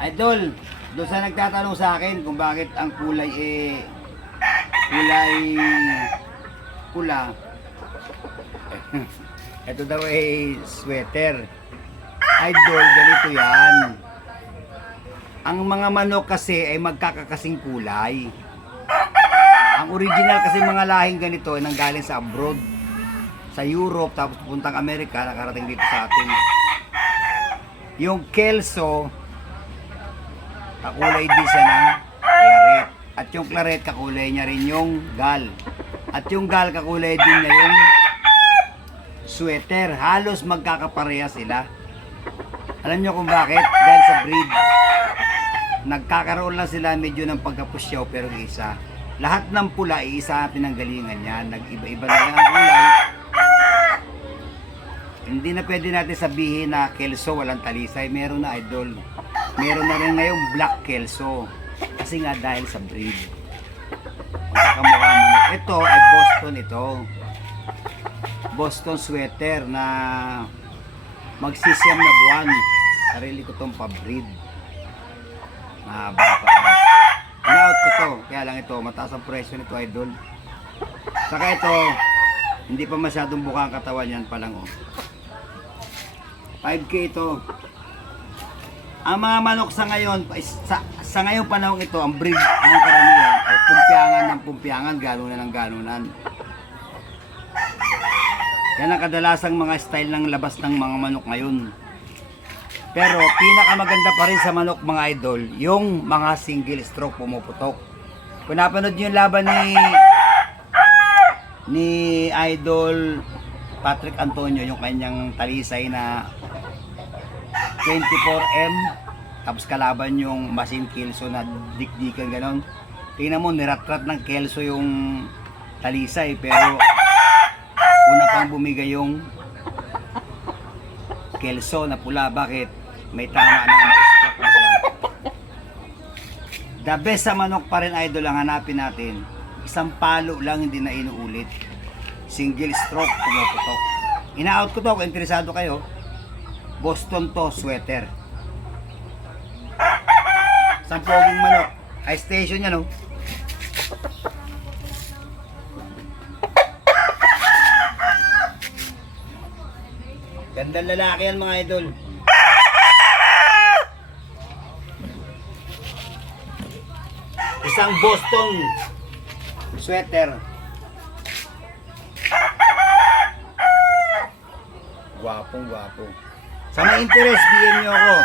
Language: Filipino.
Idol, doon sa nagtatanong sa akin kung bakit ang kulay kulay pula. Ito daw sweater. Idol, ganito yan. Ang mga manok kasi ay magkakakasing kulay. Ang original kasi mga lahing ganito ay nanggaling sa abroad. Sa Europe, tapos pupuntang Amerika, nakarating dito sa atin. Yung kelso, kakulay din siya ng claret. At yung claret, kakulay niya rin yung gal. At yung gal, kakulay din niya yung sweater. Halos magkakapareha sila. Alam nyo kung bakit? Dahil sa breed. Nagkakaroon lang sila medyo ng pagkapusyaw pero isa. Lahat ng pula, iisa ang pinanggalingan niya. Nag-iba-iba na lang ang kulay. Hindi na pwede natin sabihin na kelso walang talisay. Meron na, idol. Meron na rin ngayong black kelso. Kasi nga dahil sa breed. Kamukha mo. Ito ay Boston ito. Boston sweater na magsisiyam na buwan. Sarili ko itong pa-breed. Mahaba pa. In-out ko to. Kaya lang ito, mataas ang presyo nito, idol. Saka ito, hindi pa masyadong buka ang katawan yan pa lang, oh. 5K ito. Ang mga manok sa ngayon, sa ngayong panahon ito, ang breed, ang karamihan, ay pumpyangan ng pumpyangan, ganunan ng ganunan. Yan ang kadalasang mga style ng labas ng mga manok ngayon. Pero pinakamaganda pa rin sa manok, mga idol, yung mga single stroke pumuputok. Kung napanood nyo yung laban ni Idol Patrick Antonio, yung kanyang talisay na 24M, tapos kalaban yung machine kelso na dikdikan ganon. Tingnan mo, niratrat ng kelso yung talisay, pero una pang bumigay yung kelso na pula. Bakit? May tama na na-stock na siya. The best sa manok pa rin, idol, ang hanapin natin. Isang palo lang, hindi na inuulit. Single stroke, pumuputok. Ina-out ko to kung interesado kayo. Boston to sweater. Isang poging manok. High station yan, no? Gandang lalaki yan, mga idol. Isang Boston sweater. Gwapong gwapo. Sa may interest, PM nyo ako.